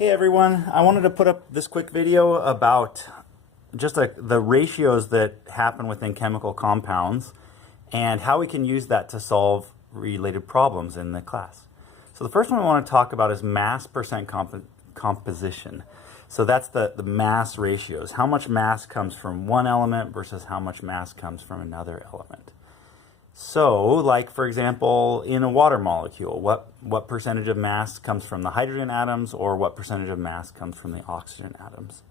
Hey everyone, I wanted to put up this quick video about just the ratios that happen within chemical compounds and how we can use that to solve related problems in the class. So the first one I want to talk about is mass percent composition. So that's the mass ratios. How much mass comes from one element versus how much mass comes from another element. So, like for example, in a water molecule, what percentage of mass comes from the hydrogen atoms, or what percentage of mass comes from the oxygen atoms?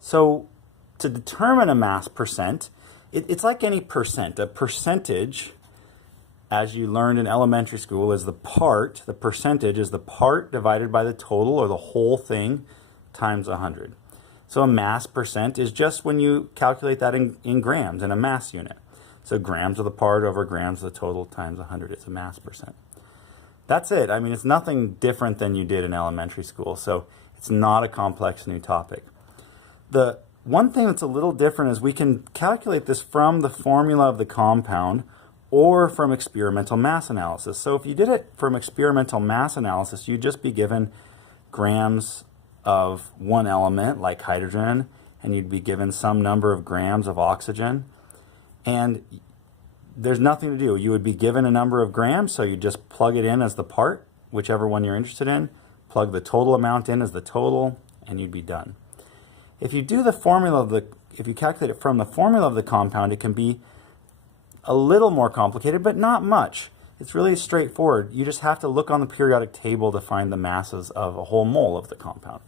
So, to determine a mass percent, it's like any percent. A percentage, as you learned in elementary school, is the percentage is the part divided by the total or the whole thing times 100. So a mass percent is just when you calculate that in grams, in a mass unit. So grams of the part over grams of the total times 100 is a mass percent. That's it. I mean, it's nothing different than you did in elementary school, so it's not a complex new topic. The one thing that's a little different is we can calculate this from the formula of the compound or from experimental mass analysis. So if you did it from experimental mass analysis, you'd just be given grams of one element, like hydrogen, and you'd be given some number of grams of oxygen. And there's nothing to do. You would be given a number of grams, so you just plug it in as the part, whichever one you're interested in, plug the total amount in as the total, and you'd be done. If you do the formula if you calculate it from the formula of the compound, it can be a little more complicated, but not much. It's really straightforward. You just have to look on the periodic table to find the masses of a whole mole of the compound.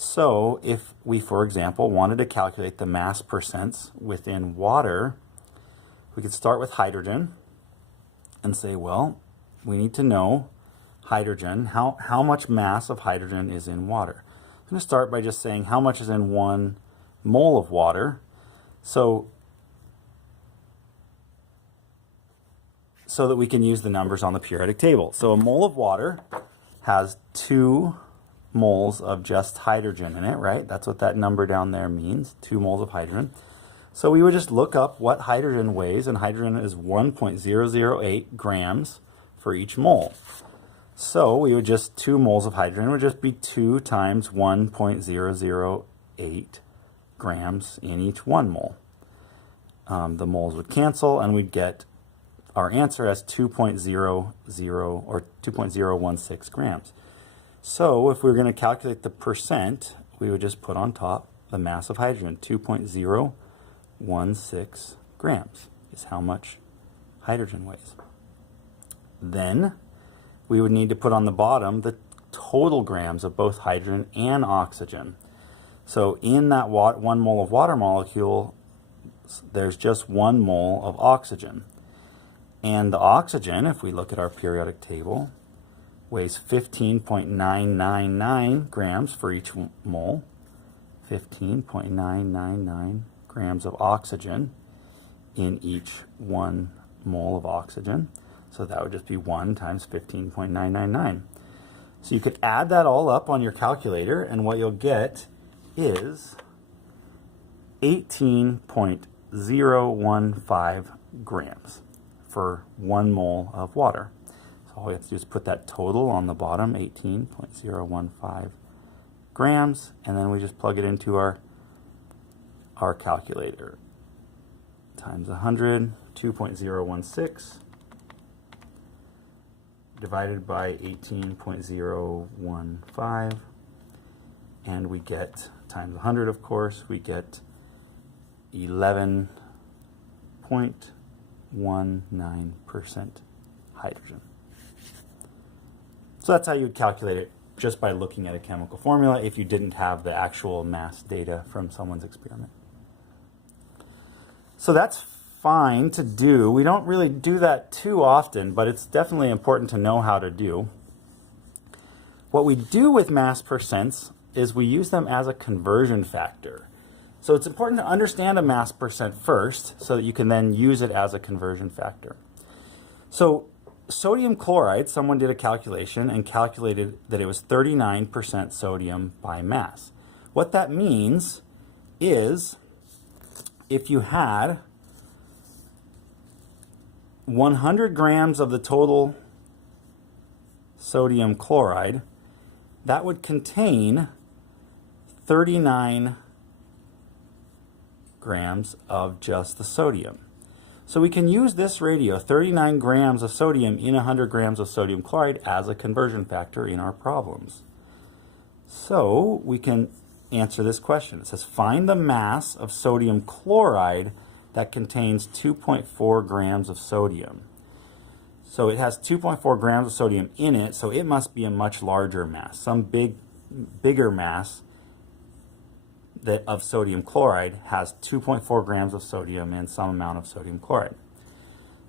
So if we, for example, wanted to calculate the mass percents within water, we could start with hydrogen and say, well, we need to know hydrogen, how much mass of hydrogen is in water. I'm going to start by just saying how much is in 1 mole of water. So that we can use the numbers on the periodic table. So a mole of water has 2 moles of just hydrogen in it, right? That's what that number down there means, 2 moles of hydrogen. So we would just look up what hydrogen weighs, and hydrogen is 1.008 grams for each mole. So we would just, 2 moles of hydrogen would just be 2 times 1.008 grams in each 1 mole. The moles would cancel, and we'd get our answer as 2.00 or 2.016 grams. So if we were going to calculate the percent, we would just put on top the mass of hydrogen. 2.016 grams is how much hydrogen weighs. Then we would need to put on the bottom the total grams of both hydrogen and oxygen. So in that 1 mole of water molecule, there's just 1 mole of oxygen. And the oxygen, if we look at our periodic table, weighs 15.999 grams for each mole. 15.999 grams of oxygen in each 1 mole of oxygen. So that would just be 1 times 15.999. So you could add that all up on your calculator, and what you'll get is 18.015 grams for 1 mole of water. All we have to do is put that total on the bottom, 18.015 grams, and then we just plug it into our calculator. Times 100, 2.016, divided by 18.015, and we get, times 100 of course, we get 11.19% hydrogen. So that's how you would calculate it, just by looking at a chemical formula if you didn't have the actual mass data from someone's experiment. So that's fine to do. We don't really do that too often, but it's definitely important to know how to do. What we do with mass percents is we use them as a conversion factor. So it's important to understand a mass percent first so that you can then use it as a conversion factor. So sodium chloride, someone did a calculation and calculated that it was 39% sodium by mass. What that means is if you had 100 grams of the total sodium chloride that would contain 39 grams of just the sodium. So we can use this ratio, 39 grams of sodium in 100 grams of sodium chloride, as a conversion factor in our problems. So we can answer this question. It says, find the mass of sodium chloride that contains 2.4 grams of sodium. So it has 2.4 grams of sodium in it, so it must be a much larger mass, some bigger mass that of sodium chloride has 2.4 grams of sodium and some amount of sodium chloride.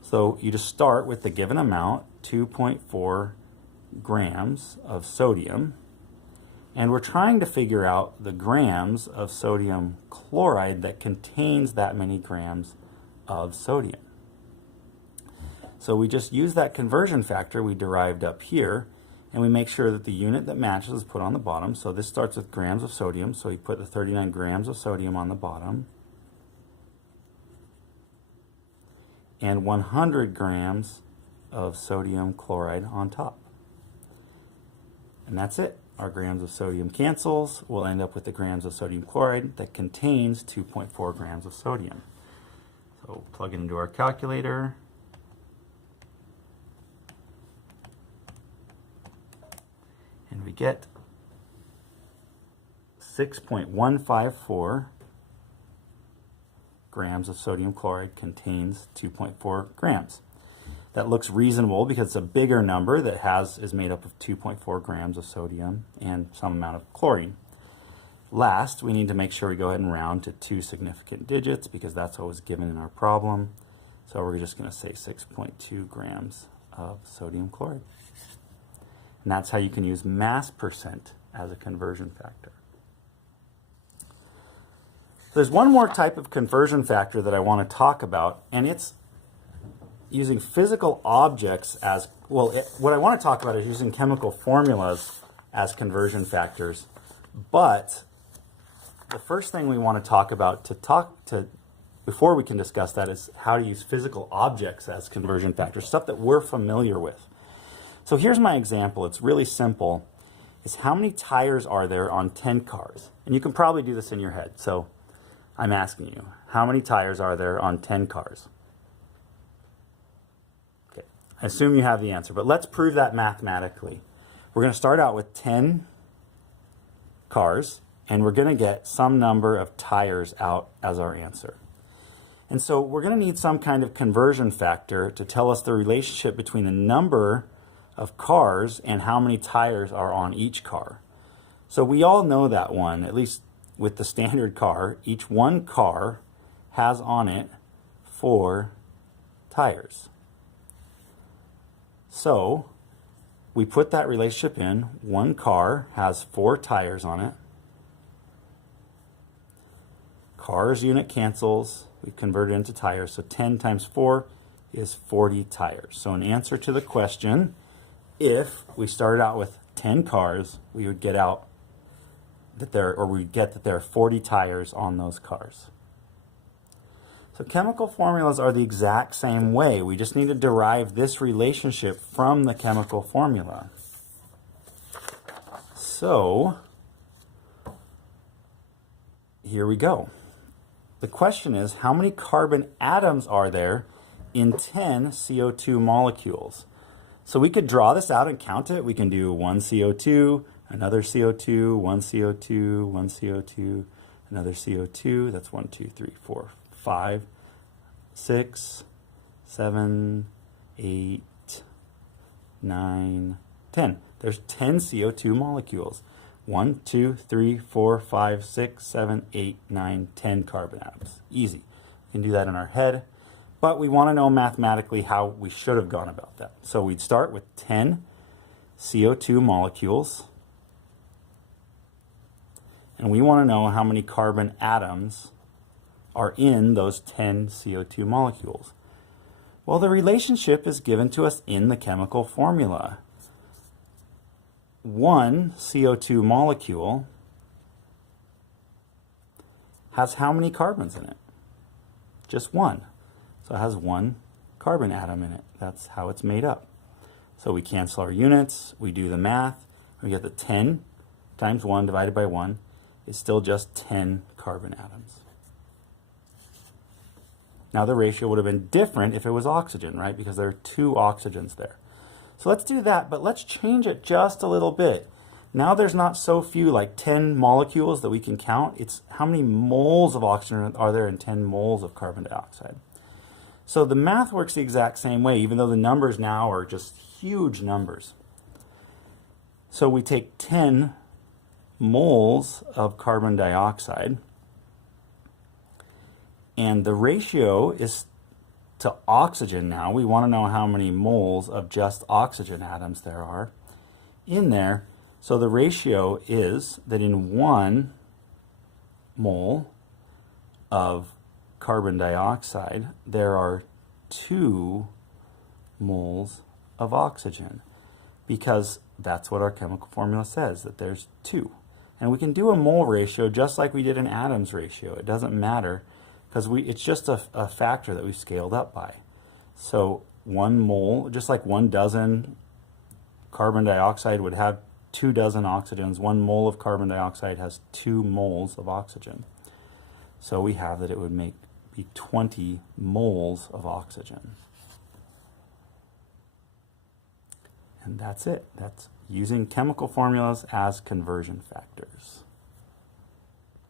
So you just start with the given amount, 2.4 grams of sodium, and we're trying to figure out the grams of sodium chloride that contains that many grams of sodium. So we just use that conversion factor we derived up here, and we make sure that the unit that matches is put on the bottom. So this starts with grams of sodium, so we put the 39 grams of sodium on the bottom, and 100 grams of sodium chloride on top. And that's it. Our grams of sodium cancels. We'll end up with the grams of sodium chloride that contains 2.4 grams of sodium. So plug it into our calculator. And we get 6.154 grams of sodium chloride contains 2.4 grams. That looks reasonable because it's a bigger number that is made up of 2.4 grams of sodium and some amount of chlorine. Last, we need to make sure we go ahead and round to 2 significant digits because that's what was given in our problem. So we're just going to say 6.2 grams of sodium chloride. And that's how you can use mass percent as a conversion factor. There's one more type of conversion factor that I want to talk about, and it's using physical objects as, well, what I want to talk about is using chemical formulas as conversion factors. But the first thing we want to talk about before we can discuss that is how to use physical objects as conversion factors, stuff that we're familiar with. So here's my example. It's really simple. It's how many tires are there on 10 cars? And you can probably do this in your head. So I'm asking you, how many tires are there on 10 cars? Okay, I assume you have the answer, but let's prove that mathematically. We're going to start out with 10 cars, and we're going to get some number of tires out as our answer. And so we're going to need some kind of conversion factor to tell us the relationship between the number of cars and how many tires are on each car. So we all know that one, at least with the standard car. Each one car has on it 4 tires. So we put that relationship in. One car has 4 tires on it. Cars unit cancels. We've converted into tires. So 10 times 4 is 40 tires. So in answer to the question, if we started out with 10 cars, we would get out that there are 40 tires on those cars. So chemical formulas are the exact same way. We just need to derive this relationship from the chemical formula. So here we go. The question is, how many carbon atoms are there in 10 CO2 molecules? So we could draw this out and count it. We can do 1 CO2, another CO2, 1 CO2, 1 CO2, another CO2. That's 1, 2, 3, 4, 5, 6, 7, 8, 9, 10. There's 10 CO2 molecules. 1, 2, 3, 4, 5, 6, 7, 8, 9, 10 carbon atoms. Easy. We can do that in our head. But we want to know mathematically how we should have gone about that. So we'd start with 10 CO2 molecules. And we want to know how many carbon atoms are in those 10 CO2 molecules. Well, the relationship is given to us in the chemical formula. One CO2 molecule has how many carbons in it? Just one. So it has 1 carbon atom in it. That's how it's made up. So we cancel our units, we do the math, We get the 10 times 1 divided by 1 is still just 10 carbon atoms. Now the ratio would have been different if it was oxygen, right? Because there are 2 oxygens there. So let's do that, but let's change it just a little bit. Now there's not so few, like 10 molecules that we can count. It's how many moles of oxygen are there in 10 moles of carbon dioxide. So the math works the exact same way, even though the numbers now are just huge numbers. So we take 10 moles of carbon dioxide, and the ratio is to oxygen now. We want to know how many moles of just oxygen atoms there are in there. So the ratio is that in 1 mole of carbon dioxide, there are 2 moles of oxygen, because that's what our chemical formula says, that there's 2. And we can do a mole ratio just like we did an atoms ratio. It doesn't matter, because it's just a factor that we've scaled up by. So 1 mole, just like 1 dozen carbon dioxide would have 2 dozen oxygens, 1 mole of carbon dioxide has 2 moles of oxygen. So we have that it would be 20 moles of oxygen. And that's it. That's using chemical formulas as conversion factors.